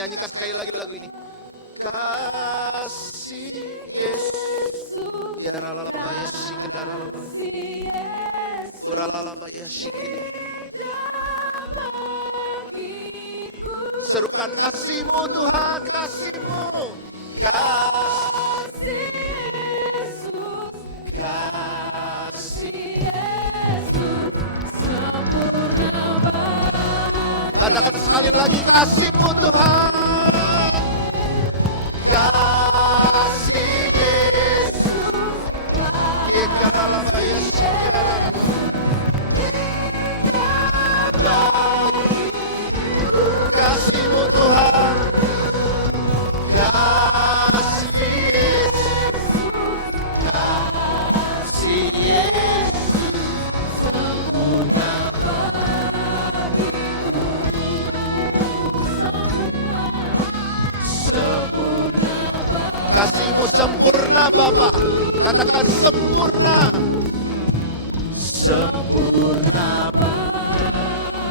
Nyanyikan sekali lagi lagu ini. Kasih Yesus, ya ralalabaya shikidaralaba, uralalabaya shikide. Serukan kasih-Mu Tuhan, kasih-Mu. Kasih Yesus, kasih Yesus, sempurna banget. Katakan sekali lagi, kasih-Mu Tuhan. Kasih-Mu sempurna Bapa. Katakan sempurna. Sempurna bagimu.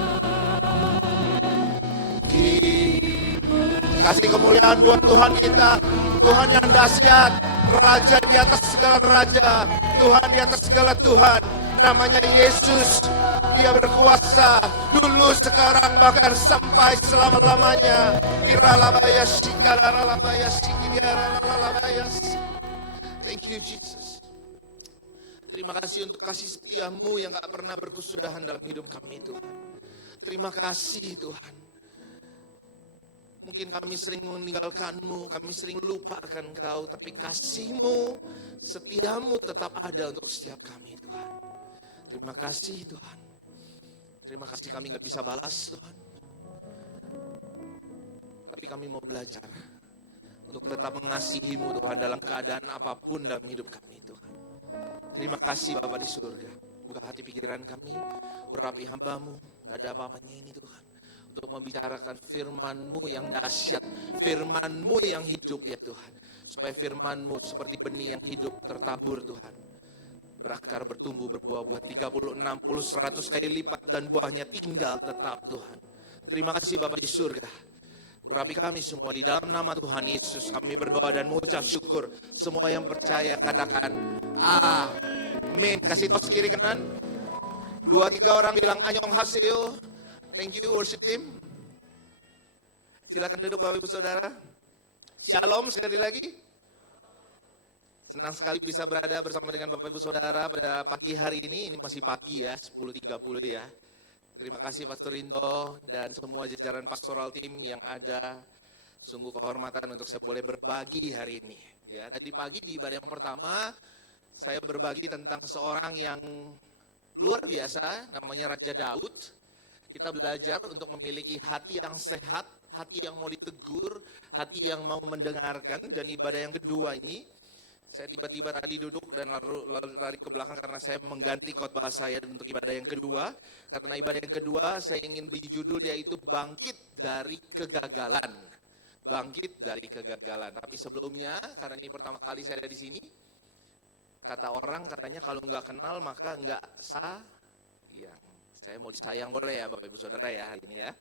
Kasih kemuliaan buat Tuhan kita. Tuhan yang dahsyat, Raja di atas segala raja, Tuhan di atas segala Tuhan. Namanya Yesus. Dia berkuasa dulu, sekarang, bahkan sampai selama-lamanya. Kiralabaya shikaralabaya shikidiaralabaya. Thank you Jesus. Terima kasih untuk kasih setia-Mu yang gak pernah berkesudahan dalam hidup kami Tuhan. Terima kasih Tuhan. Mungkin kami sering meninggalkan-Mu, kami sering lupakan Kau, tapi kasih-Mu, setia-Mu tetap ada untuk setiap kami Tuhan. Terima kasih Tuhan. Terima kasih kami gak bisa balas Tuhan. Tapi kami mau belajar untuk tetap mengasihi-Mu Tuhan dalam keadaan apapun dalam hidup kami Tuhan. Terima kasih Bapa di surga. Buka hati pikiran kami, urapi hamba-Mu. Gak ada apa-apanya ini Tuhan. Untuk membicarakan firman-Mu yang dahsyat, firman-Mu yang hidup ya Tuhan. Supaya firman-Mu seperti benih yang hidup tertabur Tuhan. Berakar, bertumbuh, berbuah-buah 30, 60, 100 kali lipat, dan buahnya tinggal tetap Tuhan. Terima kasih Bapa di surga. Urapi kami semua di dalam nama Tuhan Yesus. Kami berdoa dan mengucap syukur. Semua yang percaya katakan amin. Kasih tos kiri kanan. 2-3 orang bilang annyeonghaseyo. Thank you worship team. Silakan duduk Bapak Ibu Saudara. Shalom sekali lagi. Senang sekali bisa berada bersama dengan Bapak Ibu Saudara pada pagi hari ini. Ini masih pagi ya, 10.30 ya. Terima kasih Pastor Rinto dan semua jajaran pastoral tim yang ada. Sungguh kehormatan untuk saya boleh berbagi hari ini. Ya, tadi pagi di ibadah yang pertama, saya berbagi tentang seorang yang luar biasa, namanya Raja Daud. Kita belajar untuk memiliki hati yang sehat, hati yang mau ditegur, hati yang mau mendengarkan. Dan ibadah yang kedua ini, saya tiba-tiba tadi duduk dan lalu lari ke belakang karena saya mengganti khotbah saya untuk ibadah yang kedua. Karena ibadah yang kedua saya ingin beri judul yaitu Bangkit dari Kegagalan. Bangkit dari Kegagalan. Tapi sebelumnya, karena ini pertama kali saya ada di sini, kata orang katanya kalau nggak kenal maka nggak sayang. Saya mau disayang boleh ya Bapak Ibu Saudara ya hari ini ya.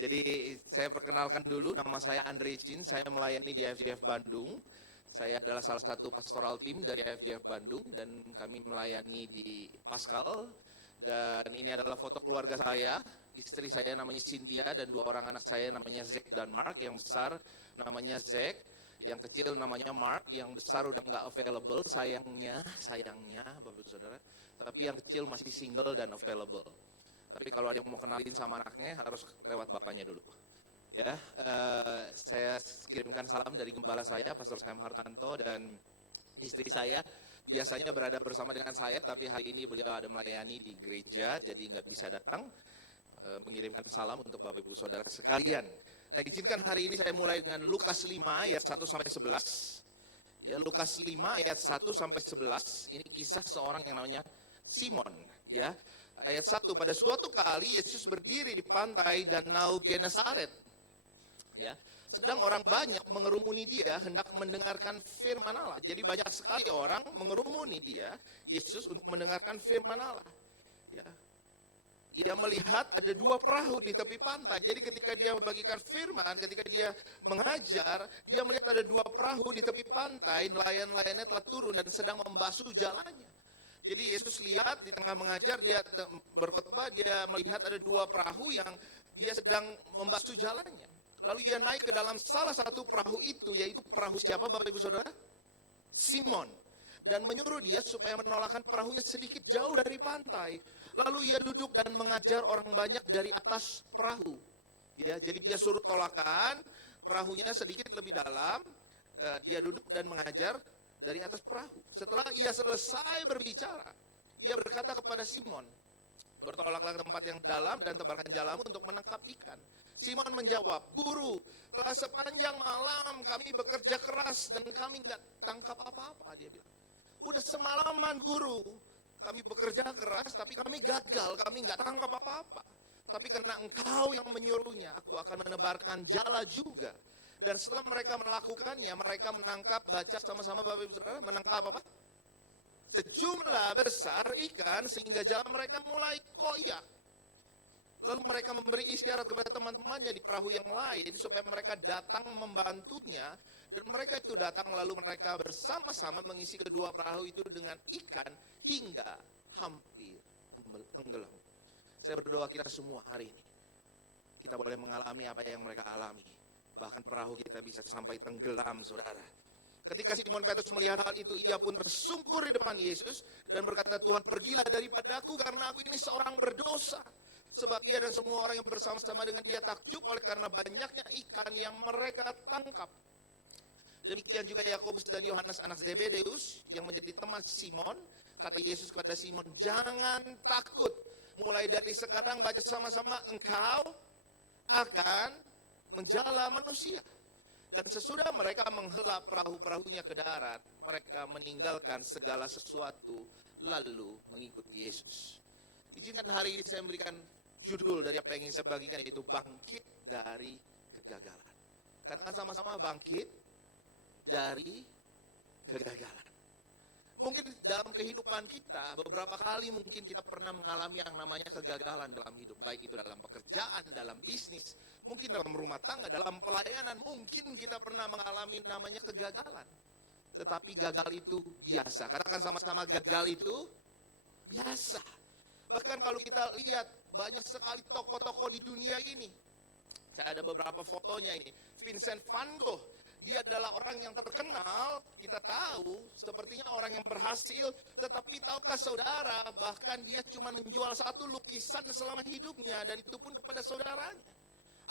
Jadi saya perkenalkan dulu, nama saya Andre Chin, saya melayani di FGF Bandung. Saya adalah salah satu pastoral tim dari FGF Bandung dan kami melayani di Paskal Dan ini adalah foto keluarga saya. Istri saya namanya Cynthia dan 2 orang anak saya namanya Zack dan Mark. Yang besar namanya Zack, yang kecil namanya Mark, yang besar udah nggak available, sayangnya Bapak Saudara. Tapi yang kecil masih single dan available. Tapi kalau ada yang mau kenalin sama anaknya harus lewat bapaknya dulu. Ya, saya kirimkan salam dari gembala saya, Pastor Sam Hartanto, dan istri saya biasanya berada bersama dengan saya, tapi hari ini beliau ada melayani di gereja, jadi nggak bisa datang. Mengirimkan salam untuk Bapak Ibu Saudara sekalian. Nah, izinkan hari ini saya mulai dengan Lukas 5 ayat 1 sampai 11. Ya, Lukas 5 ayat 1 sampai 11. Ini kisah seorang yang namanya Simon, ya. Ayat 1, pada suatu kali Yesus berdiri di pantai Danau Genesaret. Ya, sedang orang banyak mengerumuni dia hendak mendengarkan firman Allah. Jadi banyak sekali orang mengerumuni dia, Yesus, untuk mendengarkan firman Allah. Ya. Dia melihat ada 2 perahu di tepi pantai. Jadi ketika dia membagikan firman, ketika dia mengajar, dia melihat ada 2 perahu di tepi pantai, nelayan-nelayannya telah turun dan sedang membasuh jalannya. Jadi Yesus lihat di tengah mengajar, dia berkhotbah, dia melihat ada 2 perahu yang dia sedang membasuh jalannya. Lalu ia naik ke dalam salah satu perahu itu, yaitu perahu siapa Bapak Ibu Saudara? Simon. Dan menyuruh dia supaya menolakkan perahunya sedikit jauh dari pantai. Lalu ia duduk dan mengajar orang banyak dari atas perahu. Ya, jadi dia suruh tolakan, perahunya sedikit lebih dalam, dia duduk dan mengajar dari atas perahu. Setelah ia selesai berbicara, ia berkata kepada Simon, bertolaklah ke tempat yang dalam dan tebarkan jalamu untuk menangkap ikan. Simon menjawab, Guru, telah sepanjang malam kami bekerja keras dan kami nggak tangkap apa-apa, dia bilang. Udah semalaman Guru, kami bekerja keras tapi kami gagal, kami nggak tangkap apa-apa. Tapi karena Engkau yang menyuruhnya, aku akan menebarkan jala juga. Dan setelah mereka melakukannya, mereka menangkap, baca sama-sama Bapak Ibu Saudara, menangkap apa? Sejumlah besar ikan sehingga jala mereka mulai koyak. Lalu mereka memberi isyarat kepada teman-temannya di perahu yang lain supaya mereka datang membantunya. Dan mereka itu datang lalu mereka bersama-sama mengisi kedua perahu itu dengan ikan hingga hampir tenggelam. Saya berdoa kita semua hari ini, kita boleh mengalami apa yang mereka alami. Bahkan perahu kita bisa sampai tenggelam, saudara. Ketika Simon Petrus melihat hal itu, ia pun tersungkur di depan Yesus dan berkata, Tuhan, pergilah daripadaku karena aku ini seorang berdosa. Sebab ia dan semua orang yang bersama-sama dengan dia takjub oleh karena banyaknya ikan yang mereka tangkap. Demikian juga Yakobus dan Yohanes anak Zebedeus yang menjadi teman Simon. Kata Yesus kepada Simon, jangan takut. Mulai dari sekarang baca sama-sama, engkau akan menjala manusia. Dan sesudah mereka menghela perahu-perahunya ke darat, mereka meninggalkan segala sesuatu lalu mengikuti Yesus. Izinkan hari ini saya memberikan judul dari apa yang ingin saya bagikan, yaitu bangkit dari kegagalan. Katakan sama-sama, bangkit dari kegagalan. Mungkin dalam kehidupan kita, beberapa kali mungkin kita pernah mengalami yang namanya kegagalan dalam hidup. Baik itu dalam pekerjaan, dalam bisnis, mungkin dalam rumah tangga, dalam pelayanan, mungkin kita pernah mengalami namanya kegagalan. Tetapi gagal itu biasa. Katakan sama-sama, gagal itu biasa. Bahkan kalau kita lihat, banyak sekali tokoh-tokoh di dunia ini. Saya ada beberapa fotonya ini. Vincent van Gogh. Dia adalah orang yang terkenal, kita tahu, sepertinya orang yang berhasil, tetapi tahukah saudara, bahkan dia cuma menjual 1 lukisan selama hidupnya, dan itu pun kepada saudaranya.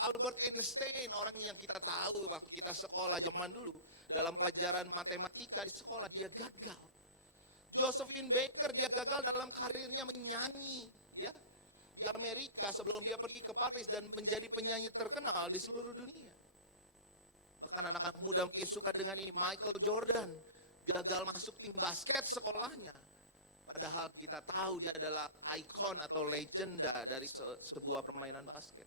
Albert Einstein, orang yang kita tahu waktu kita sekolah zaman dulu, dalam pelajaran matematika di sekolah, dia gagal. Josephine Baker, dia gagal dalam karirnya menyanyi, ya, di Amerika sebelum dia pergi ke Paris dan menjadi penyanyi terkenal di seluruh dunia. Bahkan anak-anak muda mungkin suka dengan ini. Michael Jordan gagal masuk tim basket sekolahnya. Padahal kita tahu dia adalah ikon atau legenda dari sebuah permainan basket.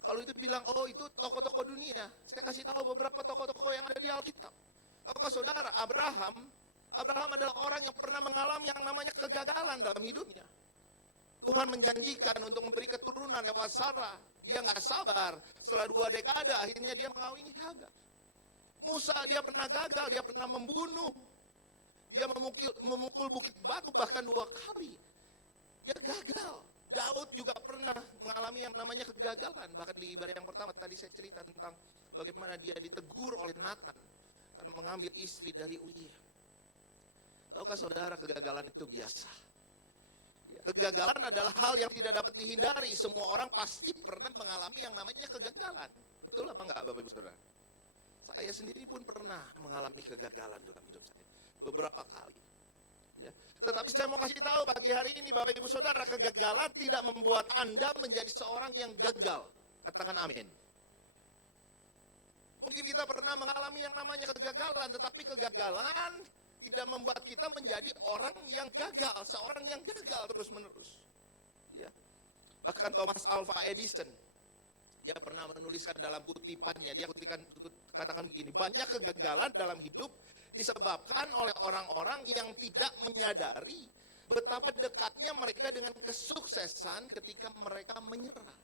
Kalau itu bilang, oh itu tokoh-tokoh dunia. Saya kasih tahu beberapa tokoh-tokoh yang ada di Alkitab. Tahukah saudara, Abraham adalah orang yang pernah mengalami yang namanya kegagalan dalam hidupnya. Tuhan menjanjikan untuk memberi keturunan lewat Sarah. Dia nggak sabar. Setelah 2 dekade akhirnya dia mengawini Hagar. Musa, dia pernah gagal, dia pernah membunuh. Dia memukul bukit batu bahkan 2 kali. Dia gagal. Daud juga pernah mengalami yang namanya kegagalan. Bahkan di ibadah yang pertama tadi saya cerita tentang bagaimana dia ditegur oleh Nathan karena mengambil istri dari Uria. Tahukah saudara, kegagalan itu biasa. Kegagalan adalah hal yang tidak dapat dihindari. Semua orang pasti pernah mengalami yang namanya kegagalan. Betul apa enggak Bapak Ibu Saudara? Saya sendiri pun pernah mengalami kegagalan dalam hidup saya. Beberapa kali. Ya. Tetapi saya mau kasih tahu pagi hari ini Bapak Ibu Saudara, kegagalan tidak membuat Anda menjadi seorang yang gagal. Katakan amin. Mungkin kita pernah mengalami yang namanya kegagalan, tetapi kegagalan tidak membuat kita menjadi orang yang gagal, seorang yang gagal terus-menerus. Ya. Bahkan Thomas Alva Edison, dia pernah menuliskan dalam kutipannya, dia katakan begini, banyak kegagalan dalam hidup disebabkan oleh orang-orang yang tidak menyadari betapa dekatnya mereka dengan kesuksesan ketika mereka menyerah.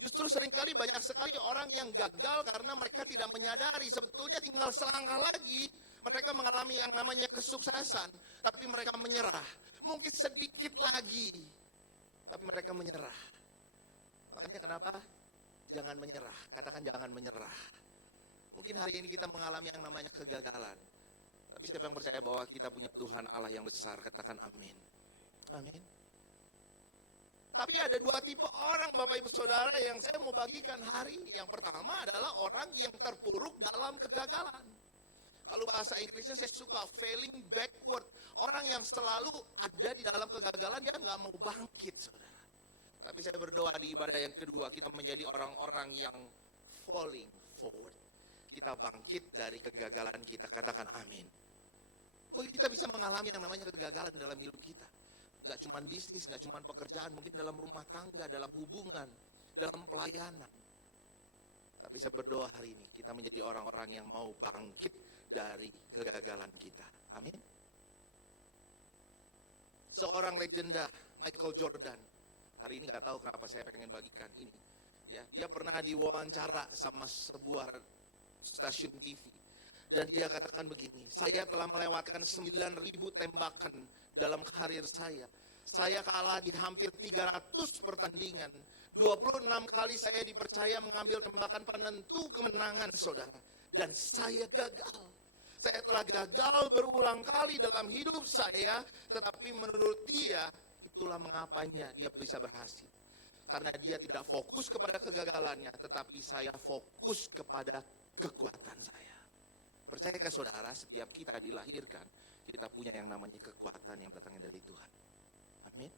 Justru seringkali banyak sekali orang yang gagal karena mereka tidak menyadari sebetulnya tinggal selangkah lagi mereka mengalami yang namanya kesuksesan, tapi mereka menyerah. Mungkin sedikit lagi, tapi mereka menyerah. Makanya kenapa? Jangan menyerah. Katakan jangan menyerah. Mungkin hari ini kita mengalami yang namanya kegagalan. Tapi siapa yang percaya bahwa kita punya Tuhan Allah yang besar? Katakan amin. Amin. Tapi ada dua tipe orang Bapak Ibu Saudara yang saya mau bagikan hari ini. Yang pertama adalah orang yang terpuruk dalam kegagalan. Kalau bahasa Inggrisnya saya suka failing backward. Orang yang selalu ada di dalam kegagalan, dia nggak mau bangkit, saudara. Tapi saya berdoa di ibadah yang kedua, kita menjadi orang-orang yang falling forward. Kita bangkit dari kegagalan kita, katakan amin. Mungkin kita bisa mengalami yang namanya kegagalan dalam hidup kita. Nggak cuma bisnis, nggak cuma pekerjaan, mungkin dalam rumah tangga, dalam hubungan, dalam pelayanan. Tapi saya berdoa hari ini, kita menjadi orang-orang yang mau bangkit dari kegagalan kita. Amin. Seorang legenda, Michael Jordan. Hari ini nggak tahu kenapa saya pengen bagikan ini. Ya, dia pernah diwawancara sama sebuah stasiun TV. Dan dia katakan begini, saya telah melewatkan 9.000 tembakan dalam karir saya. Saya kalah di hampir 300 pertandingan. 26 kali saya dipercaya mengambil tembakan penentu kemenangan, saudara. Dan saya gagal. Saya telah gagal berulang kali dalam hidup saya, tetapi menurut dia, itulah mengapanya dia bisa berhasil. Karena dia tidak fokus kepada kegagalannya, tetapi saya fokus kepada kekuatan saya. Percayakah saudara, setiap kita dilahirkan, kita punya yang namanya kekuatan yang datangnya dari Tuhan. Amin.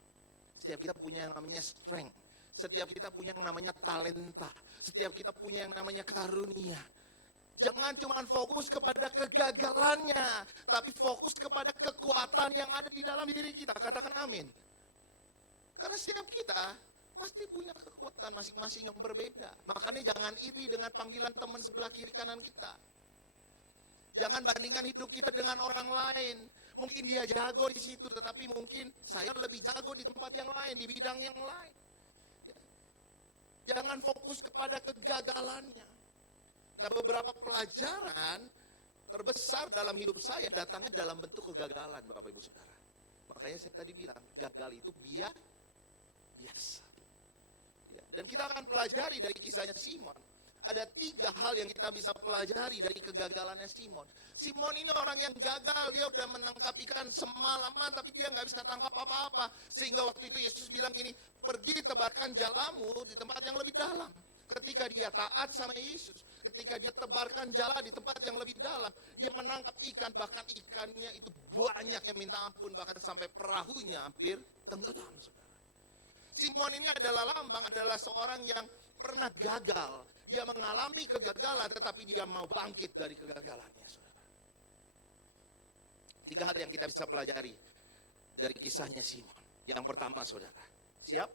Setiap kita punya yang namanya strength. Setiap kita punya yang namanya talenta. Setiap kita punya yang namanya karunia. Jangan cuma fokus kepada kegagalannya, tapi fokus kepada kekuatan yang ada di dalam diri kita. Katakan amin. Karena setiap kita pasti punya kekuatan masing-masing yang berbeda. Makanya jangan iri dengan panggilan teman sebelah kiri kanan kita. Jangan bandingkan hidup kita dengan orang lain. Mungkin dia jago di situ, tetapi mungkin saya lebih jago di tempat yang lain, di bidang yang lain. Jangan fokus kepada kegagalannya. Nah, beberapa pelajaran terbesar dalam hidup saya datangnya dalam bentuk kegagalan, Bapak Ibu Saudara. Makanya saya tadi bilang, gagal itu biasa. Ya. Dan kita akan pelajari dari kisahnya Simon. Ada 3 hal yang kita bisa pelajari dari kegagalannya Simon. Simon ini orang yang gagal, dia udah menangkap ikan semalaman, tapi dia nggak bisa tangkap apa-apa. Sehingga waktu itu Yesus bilang gini, pergi tebarkan jalamu di tempat yang lebih dalam. Ketika dia taat sama Yesus, ketika dia tebarkan jala di tempat yang lebih dalam, dia menangkap ikan, bahkan ikannya itu banyak yang minta ampun, bahkan sampai perahunya hampir tenggelam, saudara. Simon ini adalah lambang, adalah seorang yang pernah gagal. Dia mengalami kegagalan, tetapi dia mau bangkit dari kegagalannya, saudara. 3 hal yang kita bisa pelajari dari kisahnya Simon. Yang pertama, saudara, siap?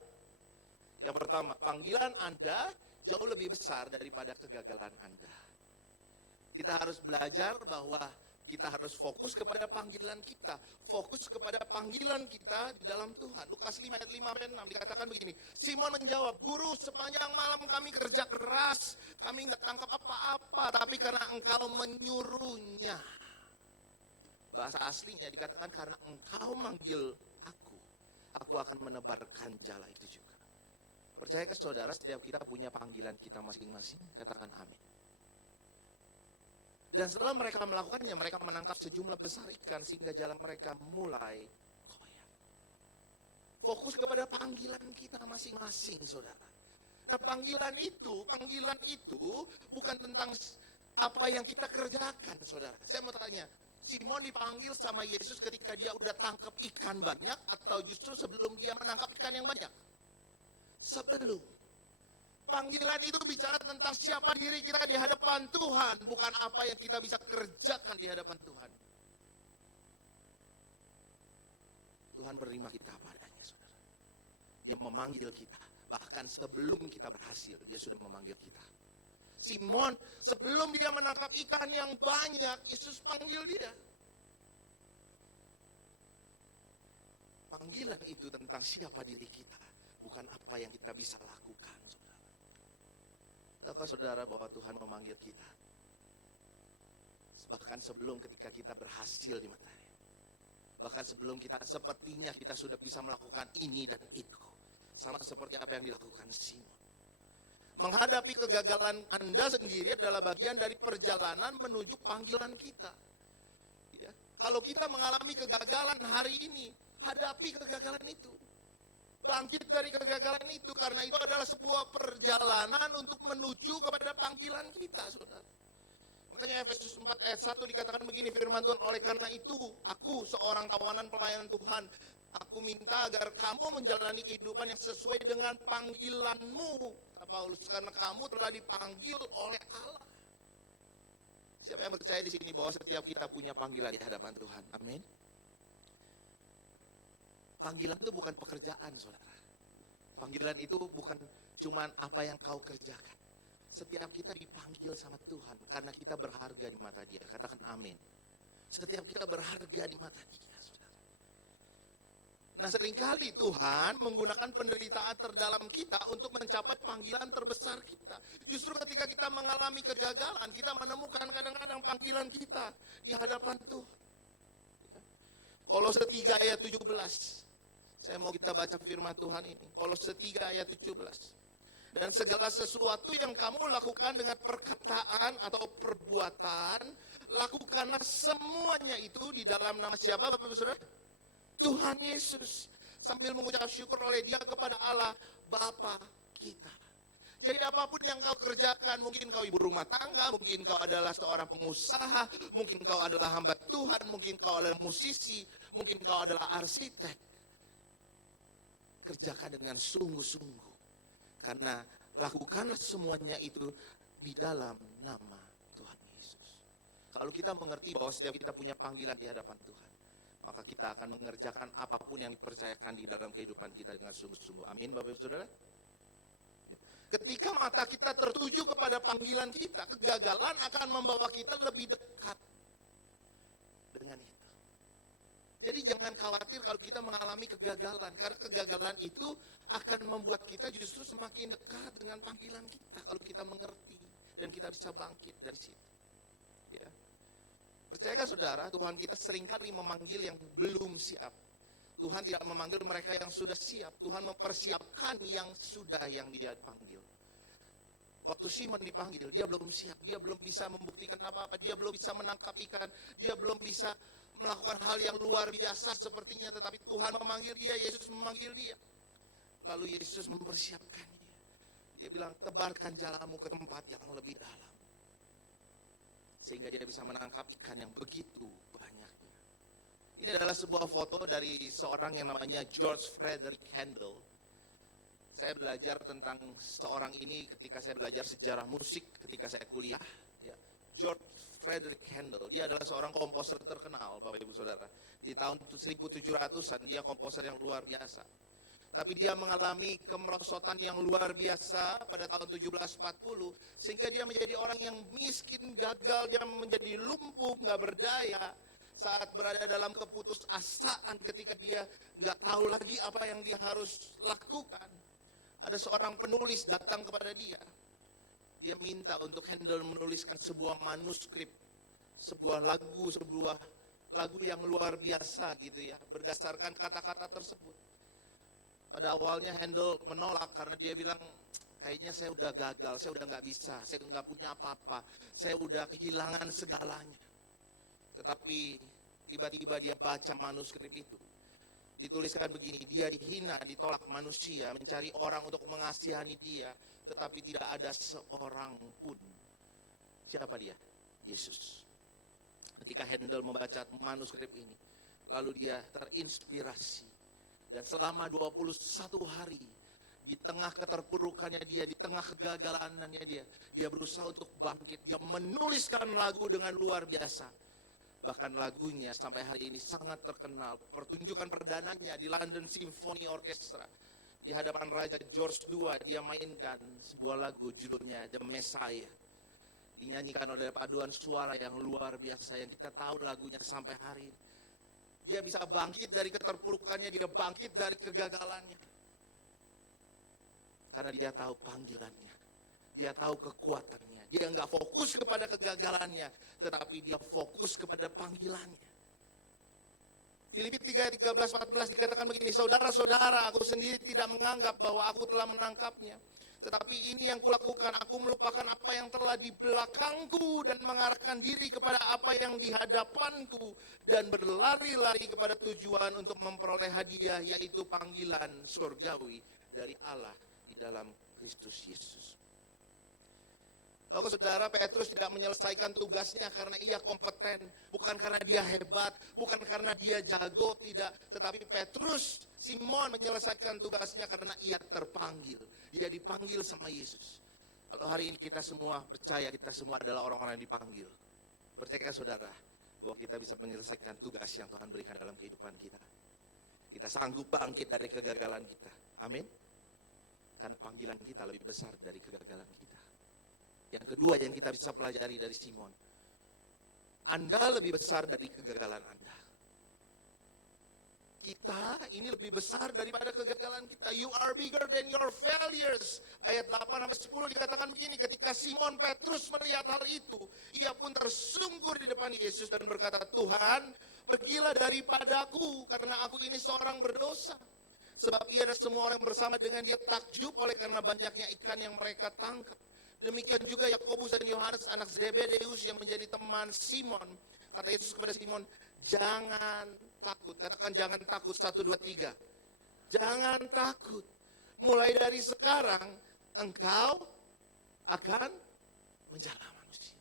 Yang pertama, panggilan Anda jauh lebih besar daripada kegagalan Anda. Kita harus belajar bahwa kita harus fokus kepada panggilan kita. Fokus kepada panggilan kita di dalam Tuhan. Lukas 5 ayat 5-6 dikatakan begini. Simon menjawab, Guru, sepanjang malam kami kerja keras. Kami nggak tangkap apa-apa, tapi karena Engkau menyuruhnya. Bahasa aslinya dikatakan karena Engkau manggil aku. aku akan menebarkan jala itu juga. Percayakah saudara, setiap kita punya panggilan kita masing-masing? Katakan amin. Dan setelah mereka melakukannya, mereka menangkap sejumlah besar ikan sehingga jala mereka mulai koyak. Fokus kepada panggilan kita masing-masing, saudara. Nah, panggilan itu bukan tentang apa yang kita kerjakan, saudara. Saya mau tanya, Simon dipanggil sama Yesus ketika dia udah tangkap ikan banyak atau justru sebelum dia menangkap ikan yang banyak? Sebelum. Panggilan itu bicara tentang siapa diri kita di hadapan Tuhan, bukan apa yang kita bisa kerjakan di hadapan Tuhan. Tuhan menerima kita apa adanya, saudara. Dia memanggil kita, bahkan sebelum kita berhasil, dia sudah memanggil kita. Simon, sebelum dia menangkap ikan yang banyak, Yesus panggil dia. Panggilan itu tentang siapa diri kita, bukan apa yang kita bisa lakukan, saudara. Tahukah saudara bahwa Tuhan memanggil kita bahkan sebelum ketika kita berhasil di matanya, bahkan sebelum kita sepertinya kita sudah bisa melakukan ini dan itu, sama seperti apa yang dilakukan Simon. Menghadapi kegagalan Anda sendiri adalah bagian dari perjalanan menuju panggilan kita, ya. Kalau kita mengalami kegagalan hari ini, hadapi kegagalan itu, bangkit dari kegagalan itu, karena itu adalah sebuah perjalanan untuk menuju kepada panggilan kita, saudara. Makanya Efesus 4 ayat 1 dikatakan begini firman Tuhan, oleh karena itu aku seorang tawanan pelayan Tuhan, aku minta agar kamu menjalani kehidupan yang sesuai dengan panggilanmu, Paulus, karena kamu telah dipanggil oleh Allah. Siapa yang percaya di sini bahwa setiap kita punya panggilan di hadapan Tuhan? Amin. Panggilan itu bukan pekerjaan, saudara. Panggilan itu bukan cuman apa yang kau kerjakan. Setiap kita dipanggil sama Tuhan karena kita berharga di mata Dia. Katakan amin. Setiap kita berharga di mata Dia, saudara. Nah, seringkali Tuhan menggunakan penderitaan terdalam kita untuk mencapai panggilan terbesar kita. Justru ketika kita mengalami kegagalan, kita menemukan kadang-kadang panggilan kita di hadapan Tuhan. Kolose 3 ayat 17. Saya mau kita baca firman Tuhan ini. Kolose 3 ayat 17. Dan segala sesuatu yang kamu lakukan dengan perkataan atau perbuatan, lakukanlah semuanya itu di dalam nama siapa, Bapak Ibu Saudara? Tuhan Yesus. Sambil mengucap syukur oleh Dia kepada Allah Bapa kita. Jadi apapun yang kau kerjakan, mungkin kau ibu rumah tangga, mungkin kau adalah seorang pengusaha, mungkin kau adalah hamba Tuhan, mungkin kau adalah musisi, mungkin kau adalah arsitek. Kerjakan dengan sungguh-sungguh. Karena lakukanlah semuanya itu di dalam nama Tuhan Yesus. Kalau kita mengerti bahwa setiap kita punya panggilan di hadapan Tuhan, maka kita akan mengerjakan apapun yang dipercayakan di dalam kehidupan kita dengan sungguh-sungguh. Amin, Bapak Ibu Saudara. Ketika mata kita tertuju kepada panggilan kita, kegagalan akan membawa kita lebih dekat dengan itu. Jadi jangan khawatir kalau kita mengalami kegagalan, karena kegagalan itu akan membuat kita justru semakin dekat dengan panggilan kita kalau kita mengerti dan kita bisa bangkit dari situ. Ya. Percayakah saudara, Tuhan kita seringkali memanggil yang belum siap. Tuhan tidak memanggil mereka yang sudah siap. Tuhan mempersiapkan yang Dia panggil. Waktu Simon dipanggil, dia belum siap, dia belum bisa membuktikan apa-apa, dia belum bisa menangkap ikan, dia belum bisa melakukan hal yang luar biasa sepertinya, tetapi Tuhan memanggil dia, Yesus memanggil dia. Lalu Yesus mempersiapkan dia. Dia bilang, tebarkan jalamu ke tempat yang lebih dalam. Sehingga dia bisa menangkap ikan yang begitu banyaknya. Ini adalah sebuah foto dari seorang yang namanya George Frederick Handel. Saya belajar tentang seorang ini ketika saya belajar sejarah musik ketika saya kuliah. Ya. George Frederick Handel, dia adalah seorang komposer terkenal, Bapak Ibu Saudara. Di tahun 1700-an dia komposer yang luar biasa. Tapi dia mengalami kemerosotan yang luar biasa pada tahun 1740, sehingga dia menjadi orang yang miskin, gagal, dia menjadi lumpuh, nggak berdaya. Saat berada dalam keputusasaan ketika dia nggak tahu lagi apa yang dia harus lakukan, ada seorang penulis datang kepada dia. Dia minta untuk Handel menuliskan sebuah manuskrip, sebuah lagu yang luar biasa gitu ya, berdasarkan kata-kata tersebut. Pada awalnya Handel menolak karena dia bilang, kayaknya saya udah gagal, saya udah nggak bisa, saya nggak punya apa-apa, saya udah kehilangan segalanya. Tetapi tiba-tiba dia baca manuskrip itu. Dituliskan begini, dia dihina, ditolak manusia, mencari orang untuk mengasihani dia, tetapi tidak ada seorang pun. Siapa dia? Yesus. Ketika Handel membaca manuskrip ini, lalu dia terinspirasi. Dan selama 21 hari, di tengah keterpurukannya dia, di tengah kegagalannya dia berusaha untuk bangkit. Dia menuliskan lagu dengan luar biasa. Bahkan lagunya sampai hari ini sangat terkenal. Pertunjukan perdananya di London Symphony Orchestra. Di hadapan Raja George II dia mainkan sebuah lagu judulnya The Messiah. Dinyanyikan oleh paduan suara yang luar biasa yang kita tahu lagunya sampai hari ini. Dia bisa bangkit dari keterpurukannya, dia bangkit dari kegagalannya. Karena dia tahu panggilannya. Dia tahu kekuatannya. Dia nggak fokus kepada kegagalannya, tetapi dia fokus kepada panggilannya. Filipi 3, 13, 14 dikatakan begini, saudara-saudara, aku sendiri tidak menganggap bahwa aku telah menangkapnya. Tetapi ini yang kulakukan, aku melupakan apa yang telah di belakangku dan mengarahkan diri kepada apa yang di hadapanku dan berlari-lari kepada tujuan untuk memperoleh hadiah, yaitu panggilan surgawi dari Allah di dalam Kristus Yesus. Tahu saudara, Petrus tidak menyelesaikan tugasnya karena ia kompeten, bukan karena dia hebat, bukan karena dia jago, tidak. Tetapi Petrus, Simon menyelesaikan tugasnya karena ia terpanggil. Dia dipanggil sama Yesus. Kalau hari ini kita semua percaya kita semua adalah orang-orang yang dipanggil. Percaya saudara, bahwa kita bisa menyelesaikan tugas yang Tuhan berikan dalam kehidupan kita. Kita sanggup bangkit dari kegagalan kita. Amin. Karena panggilan kita lebih besar dari kegagalan kita. Yang kedua yang kita bisa pelajari dari Simon, Anda lebih besar dari kegagalan Anda. Kita ini lebih besar daripada kegagalan kita. You are bigger than your failures. Ayat 8-10 dikatakan begini, ketika Simon Petrus melihat hal itu, ia pun tersungkur di depan Yesus dan berkata, Tuhan, pergilah daripadaku karena aku ini seorang berdosa. Sebab ia dan semua orang bersama dengan dia takjub oleh karena banyaknya ikan yang mereka tangkap. Demikian juga Yakobus dan Yohanes anak Zebedeus yang menjadi teman Simon. Kata Yesus kepada Simon, jangan takut. Katakan jangan takut, 1, 2, 3. Jangan takut. Mulai dari sekarang, engkau akan menjala manusia.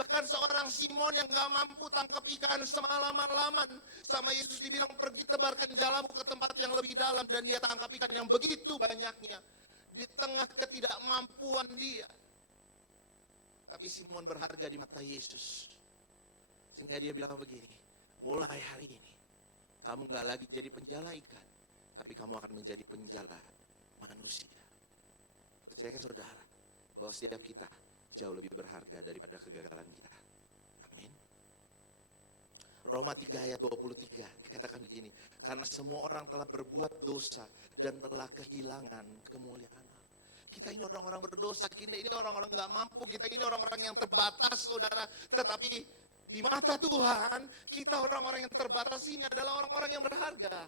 Bahkan seorang Simon yang gak mampu tangkap ikan semalam-malaman, sama Yesus dibilang, pergi tebarkan jalamu ke tempat yang lebih dalam. Dan dia tangkap ikan yang begitu banyaknya. Di tengah ketidakmampuan dia. Tapi Simon berharga di mata Yesus. Sehingga dia bilang begini, mulai hari ini, kamu gak lagi jadi penjala ikan, tapi kamu akan menjadi penjala manusia. Percayakan saudara, bahwa setiap kita jauh lebih berharga daripada kegagalan kita. Amin. Roma 3 ayat 23 dikatakan begini, karena semua orang telah berbuat dosa dan telah kehilangan kemuliaan Allah. Kita ini orang-orang berdosa, kita ini orang-orang gak mampu, kita ini orang-orang yang terbatas saudara. Tetapi di mata Tuhan, kita orang-orang yang terbatas ini adalah orang-orang yang berharga.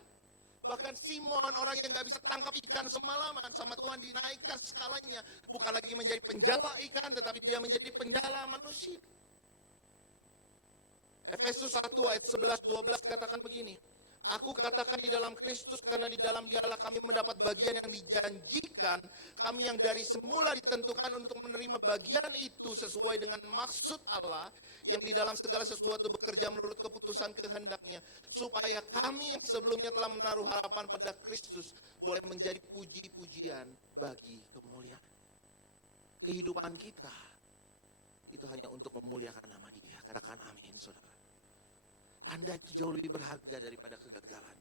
Bahkan Simon, orang yang gak bisa tangkap ikan semalaman, sama Tuhan dinaikkan skalanya. Bukan lagi menjadi penjala ikan, tetapi dia menjadi penjala manusia. Efesus 1 ayat 11-12 katakan begini, aku katakan di dalam Kristus karena di dalam dialah kami mendapat bagian yang dijanjikan, kami yang dari semula ditentukan untuk menerima bagian itu sesuai dengan maksud Allah yang di dalam segala sesuatu bekerja menurut keputusan kehendaknya, supaya kami yang sebelumnya telah menaruh harapan pada Kristus boleh menjadi puji-pujian bagi kemuliaan. Kehidupan kita itu hanya untuk memuliakan nama Dia. Katakan amin saudara. Anda itu jauh lebih berharga daripada kegagalan.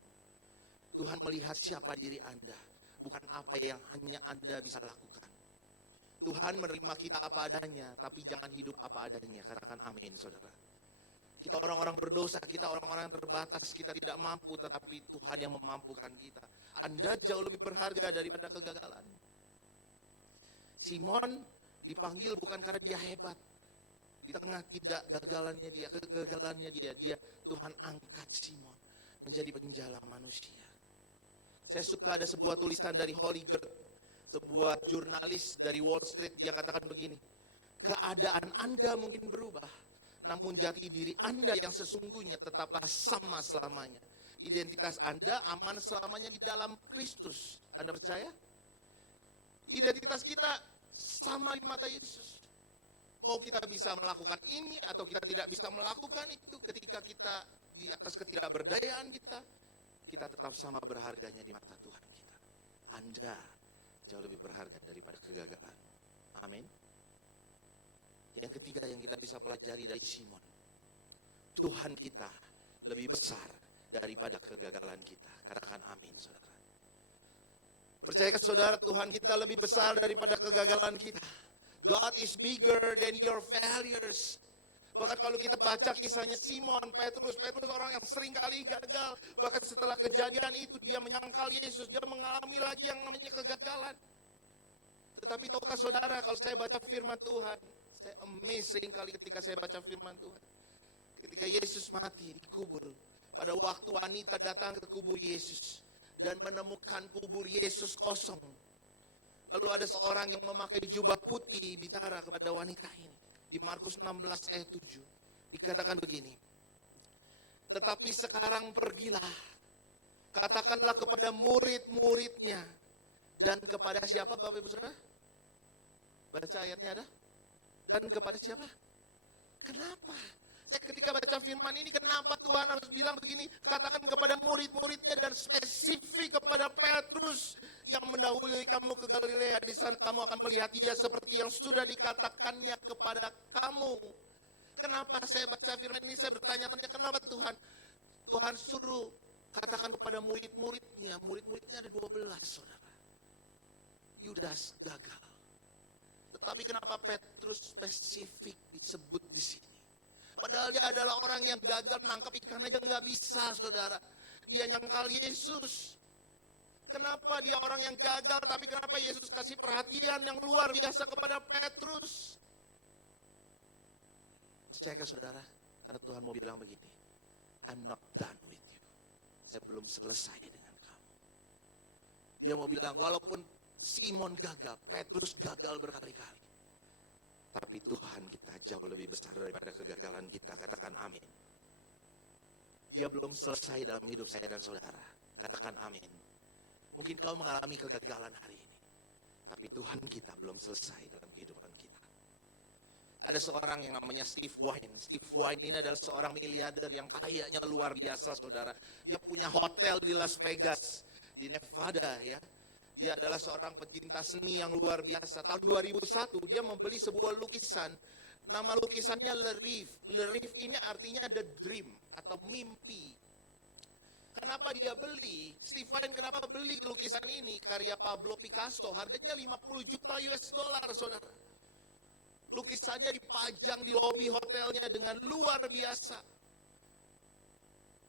Tuhan melihat siapa diri Anda, bukan apa yang hanya Anda bisa lakukan. Tuhan menerima kita apa adanya, tapi jangan hidup apa adanya. Katakan amin saudara. Kita orang-orang berdosa, kita orang-orang yang terbatas, kita tidak mampu, tetapi Tuhan yang memampukan kita. Anda jauh lebih berharga daripada kegagalan. Simon dipanggil bukan karena dia hebat. Di tengah kegagalannya dia, Tuhan angkat Simon menjadi penjala manusia. Saya suka ada sebuah tulisan dari Holly Gerd, sebuah jurnalis dari Wall Street. Dia katakan begini, keadaan Anda mungkin berubah, namun jati diri Anda yang sesungguhnya tetaplah sama selamanya. Identitas Anda aman selamanya di dalam Kristus. Anda percaya? Identitas kita sama di mata Yesus. Mau kita bisa melakukan ini atau kita tidak bisa melakukan itu, ketika kita di atas ketidakberdayaan kita tetap sama berharganya di mata Tuhan kita. Anda jauh lebih berharga daripada kegagalan. Amin. Yang ketiga yang kita bisa pelajari dari Simon, Tuhan kita lebih besar daripada kegagalan kita. Katakan amin, saudara. Percayakah saudara, Tuhan kita lebih besar daripada kegagalan kita? God is bigger than your failures. Bahkan kalau kita baca kisahnya Simon, Petrus orang yang sering kali gagal. Bahkan setelah kejadian itu dia menyangkal Yesus, dia mengalami lagi yang namanya kegagalan. Tetapi tahukah saudara, kalau saya baca firman Tuhan, saya amazing kali ketika saya baca firman Tuhan. Ketika Yesus mati dikubur, pada waktu wanita datang ke kubur Yesus dan menemukan kubur Yesus kosong. Lalu ada seorang yang memakai jubah putih bicara kepada wanita ini. Di Markus 16 ayat 7 dikatakan begini, tetapi sekarang pergilah, katakanlah kepada murid-muridnya. Dan kepada siapa Bapak Ibu Saudara? Baca ayatnya ada. Dan kepada siapa? Kenapa? Ketika baca firman ini, kenapa Tuhan harus bilang begini? Katakan kepada murid-muridnya dan spesifik kepada Petrus yang mendahului kamu ke Galilea. Di sana kamu akan melihat dia seperti yang sudah dikatakannya kepada kamu. Kenapa saya baca firman ini? Saya bertanya-tanya, kenapa Tuhan suruh katakan kepada murid-muridnya. Murid-muridnya ada 12, saudara. Yudas gagal. Tetapi kenapa Petrus spesifik disebut di sini? Padahal dia adalah orang yang gagal nangkap ikan aja nggak bisa, saudara. Dia nyangkal Yesus. Kenapa dia orang yang gagal, tapi kenapa Yesus kasih perhatian yang luar biasa kepada Petrus? Percayakah saudara? Karena Tuhan mau bilang begini, I'm not done with you. Saya belum selesai dengan kamu. Dia mau bilang, walaupun Simon gagal, Petrus gagal berkali-kali, tapi Tuhan kita jauh lebih besar daripada kegagalan kita. Katakan amin. Dia belum selesai dalam hidup saya dan saudara. Katakan amin. Mungkin kau mengalami kegagalan hari ini, tapi Tuhan kita belum selesai dalam kehidupan kita. Ada seorang yang namanya Steve Wynn. Steve Wynn ini adalah seorang miliarder yang kayanya luar biasa, saudara. Dia punya hotel di Las Vegas, di Nevada, ya. Dia adalah seorang pecinta seni yang luar biasa. Tahun 2001 dia membeli sebuah lukisan. Nama lukisannya Le Rêve. Le Rêve ini artinya the dream atau mimpi. Kenapa dia beli? Stephen kenapa beli lukisan ini? Karya Pablo Picasso. Harganya 50 juta US dollar, saudara. Lukisannya dipajang di lobi hotelnya dengan luar biasa.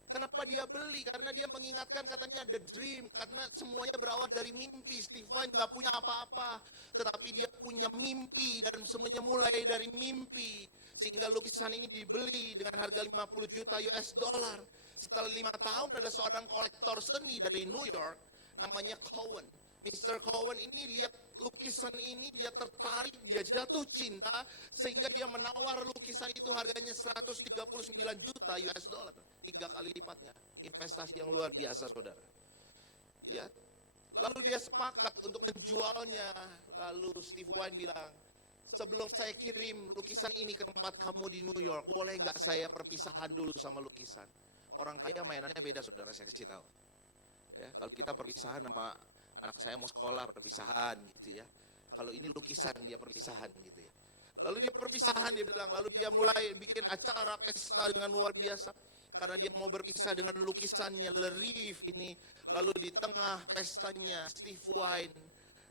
Kenapa dia beli? Karena dia mengingatkan katanya the dream. Karena semuanya berawal dari mimpi. Stephen gak punya apa-apa, tetapi dia punya mimpi dan semuanya mulai dari mimpi. Sehingga lukisan ini dibeli dengan harga 50 juta US dollar. Setelah 5 tahun ada seorang kolektor seni dari New York namanya Cohen. Mr. Cohen ini lihat lukisan ini, dia tertarik, dia jatuh cinta, sehingga dia menawar lukisan itu harganya 139 juta US dollar, 3 kali lipatnya. Investasi yang luar biasa, saudara. Ya, lalu dia sepakat untuk menjualnya. Lalu Steve Wynn bilang, sebelum saya kirim lukisan ini ke tempat kamu di New York, boleh nggak saya perpisahan dulu sama lukisan? Orang kaya mainannya beda, saudara, saya kasih tahu. Ya, kalau kita perpisahan sama anak saya mau sekolah, perpisahan gitu ya. Kalau ini lukisan, dia perpisahan gitu ya. Lalu dia perpisahan, dia bilang, lalu dia mulai bikin acara pesta dengan luar biasa. Karena dia mau berpisah dengan lukisannya Le Rêve ini. Lalu di tengah pestanya Steve Wynn,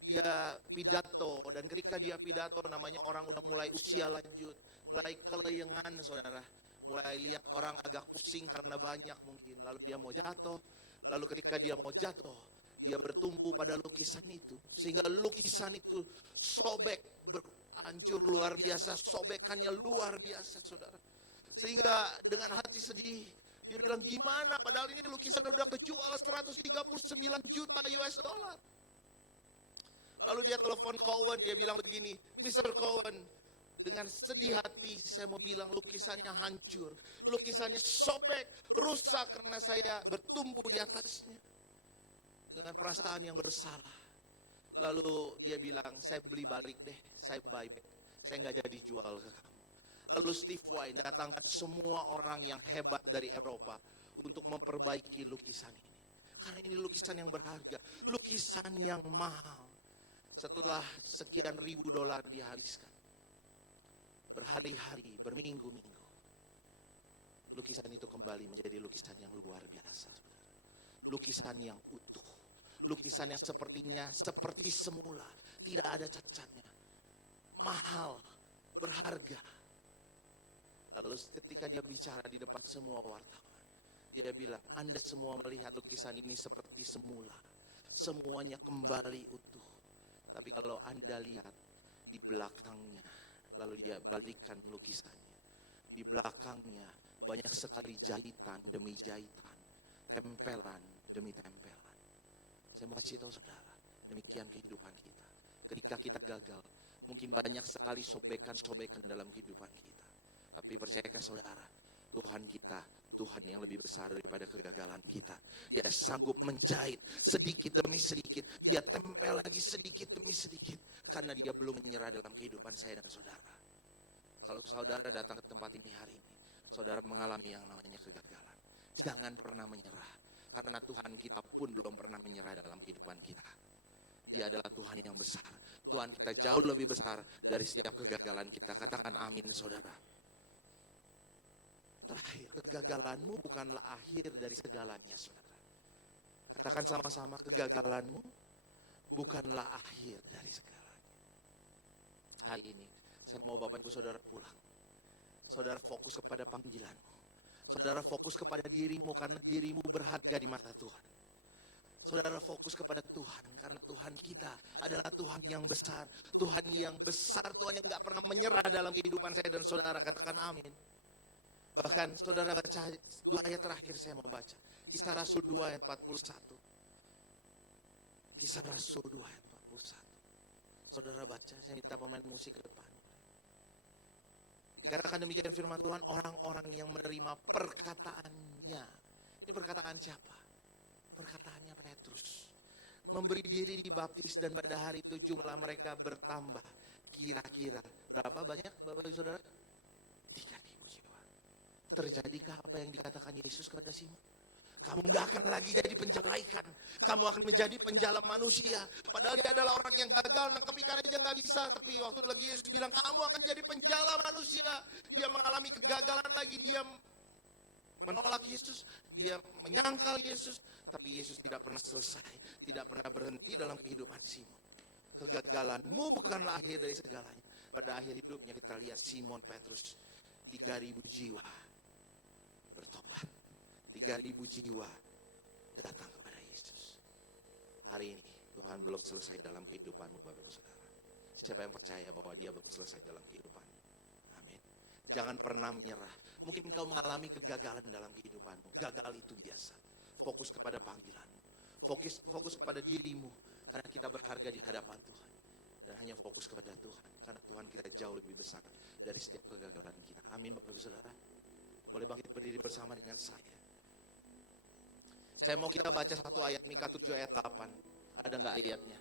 dia pidato. Dan ketika dia pidato, namanya orang udah mulai usia lanjut, mulai kelayangan, saudara. Mulai lihat orang agak pusing karena banyak mungkin. Lalu dia mau jatuh. Lalu ketika dia mau jatuh, dia bertumpu pada lukisan itu. Sehingga lukisan itu sobek, hancur luar biasa. Sobekannya luar biasa, saudara. Sehingga dengan hati sedih, Dia bilang, gimana? Padahal ini lukisan udah kejual 139 juta US dollar. Lalu dia telepon Cohen, dia bilang begini, Mr. Cohen, dengan sedih hati saya mau bilang lukisannya hancur. Lukisannya sobek, rusak karena saya bertumbuh di atasnya. Dengan perasaan yang bersalah. Lalu dia bilang, saya beli balik deh, saya buy back. Saya nggak jadi jual ke kamu. Lalu Steve Wynn datangkan semua orang yang hebat dari Eropa untuk memperbaiki lukisan ini. Karena ini lukisan yang berharga, lukisan yang mahal. Setelah sekian ribu dolar dihabiskan, berhari-hari, berminggu-minggu, lukisan itu kembali menjadi lukisan yang luar biasa, saudara. Lukisan yang utuh, lukisan yang sepertinya seperti semula, tidak ada cacatnya, mahal, berharga. Lalu ketika dia bicara di depan semua wartawan, dia bilang, Anda semua melihat lukisan ini seperti semula, semuanya kembali utuh. Tapi kalau Anda lihat di belakangnya, lalu dia balikan lukisannya. Di belakangnya banyak sekali jahitan demi jahitan, tempelan demi tempelan. Saya mau kasih tahu saudara, demikian kehidupan kita. Ketika kita gagal, mungkin banyak sekali sobekan-sobekan dalam kehidupan kita. Tapi percayakah saudara, Tuhan kita, Tuhan yang lebih besar daripada kegagalan kita. Dia sanggup menjahit sedikit demi sedikit. Dia tempel lagi sedikit demi sedikit. Karena dia belum menyerah dalam kehidupan saya dan saudara. Kalau saudara datang ke tempat ini hari ini, saudara mengalami yang namanya kegagalan. Jangan pernah menyerah. Karena Tuhan kita pun belum pernah menyerah dalam kehidupan kita. Dia adalah Tuhan yang besar. Tuhan kita jauh lebih besar dari setiap kegagalan kita. Katakan amin saudara. Terakhir, kegagalanmu bukanlah akhir dari segalanya, saudara. Katakan sama-sama, kegagalanmu bukanlah akhir dari segalanya. Hari ini, saya mau Bapak Ibu Saudara pulang. Saudara fokus kepada panggilanmu. Saudara fokus kepada dirimu, karena dirimu berharga di mata Tuhan. Saudara fokus kepada Tuhan, karena Tuhan kita adalah Tuhan yang besar. Tuhan yang besar, Tuhan yang gak pernah menyerah dalam kehidupan saya dan saudara. Katakan amin. Bahkan saudara baca 2 ayat terakhir saya mau baca. Kisah Rasul 2 ayat 41. Kisah Rasul 2 ayat 41. Saudara baca, saya minta pemain musik ke depan. Dikatakan demikian firman Tuhan, orang-orang yang menerima perkataannya. Ini perkataan siapa? Perkataannya Petrus. Memberi diri dibaptis dan pada hari itu jumlah mereka bertambah. Kira-kira berapa banyak Bapak Ibu Saudara? 3.000 jiwa. Terjadikah apa yang dikatakan Yesus kepada Simon? Kamu gak akan lagi jadi penjala ikan. Kamu akan menjadi penjala manusia. Padahal dia adalah orang yang gagal nangkep ikan aja gak bisa. Tapi waktu lagi Yesus bilang kamu akan jadi penjala manusia. Dia mengalami kegagalan lagi. Dia menolak Yesus. Dia menyangkal Yesus. Tapi Yesus tidak pernah selesai. Tidak pernah berhenti dalam kehidupan Simon. Kegagalanmu bukanlah akhir dari segalanya. Pada akhir hidupnya kita lihat Simon Petrus. 3.000 jiwa bertobat. 3.000 jiwa datang kepada Yesus. Hari ini Tuhan belum selesai dalam kehidupanmu Bapak Ibu Saudara. Siapa yang percaya bahwa dia belum selesai dalam kehidupanmu? Amin. Jangan pernah menyerah. Mungkin kau mengalami kegagalan dalam kehidupanmu. Gagal itu biasa. Fokus kepada panggilanmu. Fokus kepada dirimu. Karena kita berharga di hadapan Tuhan. Dan hanya fokus kepada Tuhan. Karena Tuhan kita jauh lebih besar dari setiap kegagalan kita. Amin Bapak Ibu Saudara. Boleh bangkit berdiri bersama dengan saya. Saya mau kita baca satu ayat Mika 7 ayat 8. Ada nggak ayatnya?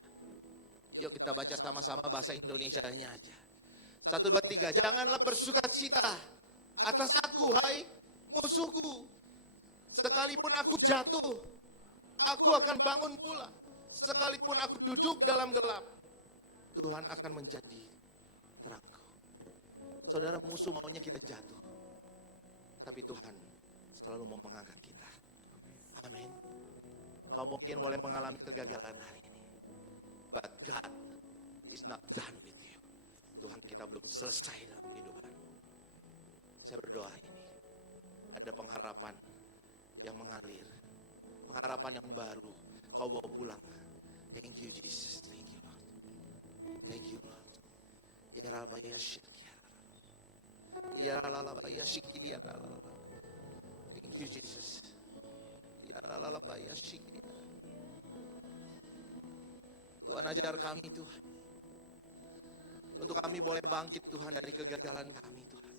Yuk kita baca sama-sama bahasa Indonesianya aja. 1, 2, 3. Janganlah bersukacita atas aku, hai musuhku. Sekalipun aku jatuh, aku akan bangun pula. Sekalipun aku duduk dalam gelap, Tuhan akan menjadi terangku. Saudara, musuh maunya kita jatuh. Tapi Tuhan selalu mau mengangkat kita. Amin. Kau mungkin boleh mengalami kegagalan hari ini. But God is not done with you. Tuhan kita belum selesai dalam kehidupanmu. Saya berdoa ini. Ada pengharapan yang mengalir. Pengharapan yang baru. Kau bawa pulang. Thank you Jesus. Thank you Lord. Thank you Lord. Ya Rabbi ya Syekh. Ya Lalaba ya Syekh dia Lalaba. Thank Thank you Jesus. Ya lalalabaya shikiri. Tuhan ajar kami Tuhan. Untuk kami boleh bangkit Tuhan dari kegagalan kami Tuhan.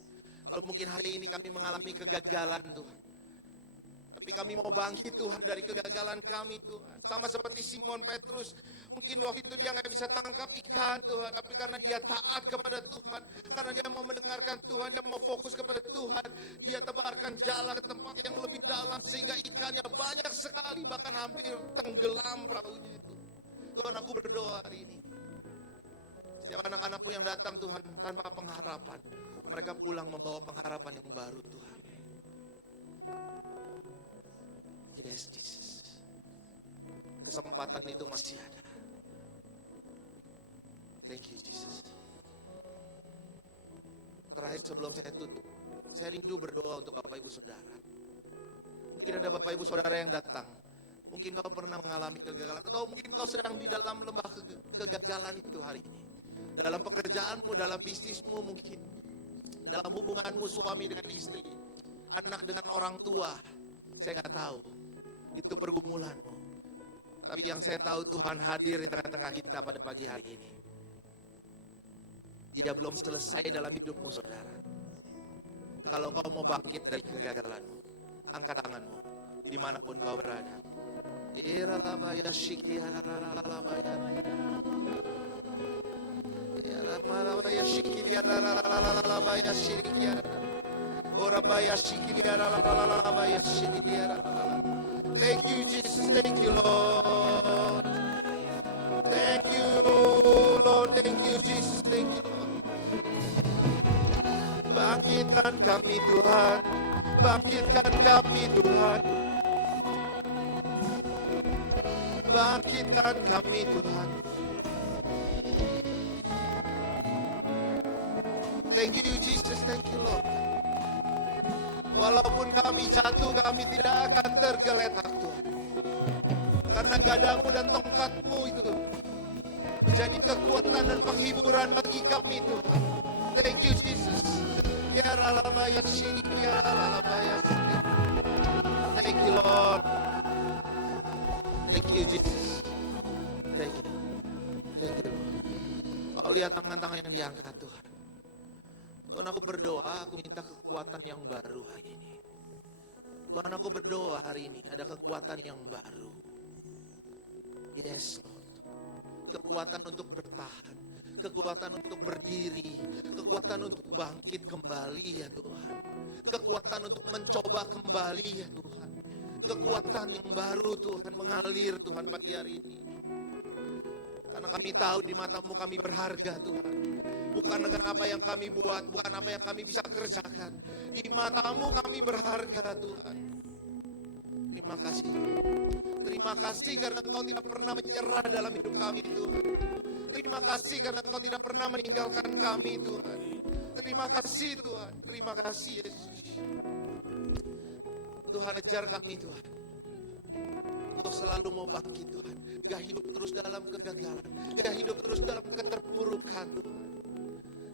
Kalau mungkin hari ini kami mengalami kegagalan Tuhan. Tapi kami mau bangkit Tuhan dari kegagalan kami Tuhan. Sama seperti Simon Petrus. Mungkin waktu itu dia gak bisa tangkap ikan Tuhan. Tapi karena dia taat kepada Tuhan. Karena dia mau mendengarkan Tuhan. Dia mau fokus kepada Tuhan. Dia tebarkan jala ke tempat yang lebih dalam. Sehingga ikannya banyak sekali. Bahkan hampir tenggelam perahunya itu. Tuhan, aku berdoa hari ini. Setiap anak-anakmu yang datang Tuhan tanpa pengharapan. Mereka pulang membawa pengharapan yang baru Tuhan. Yes, Jesus. Kesempatan itu masih ada. Thank you, Jesus. Terakhir sebelum saya tutup, saya rindu berdoa untuk Bapak Ibu Saudara. Mungkin ada Bapak Ibu Saudara yang datang. Mungkin kau pernah mengalami kegagalan. Atau mungkin kau sedang di dalam lembah kegagalan itu hari ini. Dalam pekerjaanmu, dalam bisnismu mungkin. Dalam hubunganmu suami dengan istri. Anak dengan orang tua. Saya gak tahu. Itu pergumulanmu. Tapi yang saya tahu Tuhan hadir di tengah-tengah kita pada pagi hari ini. Dia belum selesai dalam hidupmu saudara. Kalau kau mau bangkit dari kegagalanmu, angkat tanganmu dimanapun kau berada. Iralabaya shiki aralalabaya. Iralabaya shiki aralalabaya shiki. Orabaya shiki aralalabaya shiki. Thank you, Jesus. Thank you, Lord. Thank you, Lord. Thank you, Jesus. Thank you, Lord. Bangkitkan kami, Tuhan. Bangkitkan kami, Tuhan. Bangkitkan kami, Tuhan. Thank you, Jesus. Thank you, Lord. Walaupun kami jatuh, kami tidak akan tergeletak Tuhan. Karena gadamu dan tongkatmu itu menjadi kekuatan dan penghiburan bagi kami Tuhan. Thank you Jesus. Ya lalabaya shini, ya lalabaya shini. Thank you Lord. Thank you Jesus. Thank you. Thank you Lord. Kau lihat tangan-tangan yang diangkat Tuhan. Tuhan aku berdoa, aku minta kekuatan yang baru hari ini. Tuhan aku berdoa hari ini, ada kekuatan yang baru. Yes Lord. Kekuatan untuk bertahan, kekuatan untuk berdiri, kekuatan untuk bangkit kembali ya Tuhan. Kekuatan untuk mencoba kembali ya Tuhan. Kekuatan yang baru Tuhan mengalir Tuhan pagi hari ini. Karena kami tahu di matamu kami berharga Tuhan. Bukan dengan apa yang kami buat, bukan apa yang kami bisa kerjakan. Di matamu kami berharga Tuhan. Terima kasih. Terima kasih karena Engkau tidak pernah menyerah dalam hidup kami Tuhan. Terima kasih karena Engkau tidak pernah meninggalkan kami Tuhan. Terima kasih Tuhan. Terima kasih Yesus. Tuhan ajar kami Tuhan. Untuk selalu mau bangkit Tuhan. Gak hidup terus dalam kegagalan. Gak hidup terus dalam keterpurukan Tuhan.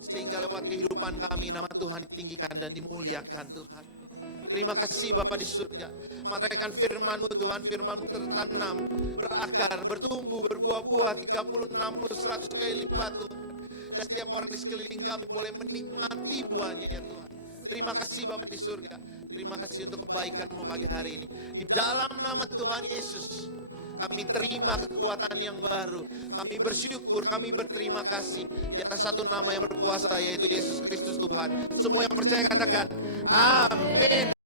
Sehingga lewat kehidupan kami nama Tuhan ditinggikan dan dimuliakan Tuhan. Terima kasih Bapa di surga. Mataikan firman-Mu Tuhan, firman-Mu tertanam, berakar, bertumbuh, berbuah-buah 30, 60, 100 kali lipat Tuhan. Dan setiap orang di sekeliling kami boleh menikmati buahnya ya Tuhan. Terima kasih Bapa di surga. Terima kasih untuk kebaikan-Mu pagi hari ini. Di dalam nama Tuhan Yesus, kami terima kekuatan yang baru. Kami bersyukur, kami berterima kasih. Di atas satu nama yang berkuasa yaitu Yesus Kristus Tuhan. Semua yang percaya katakan, amin.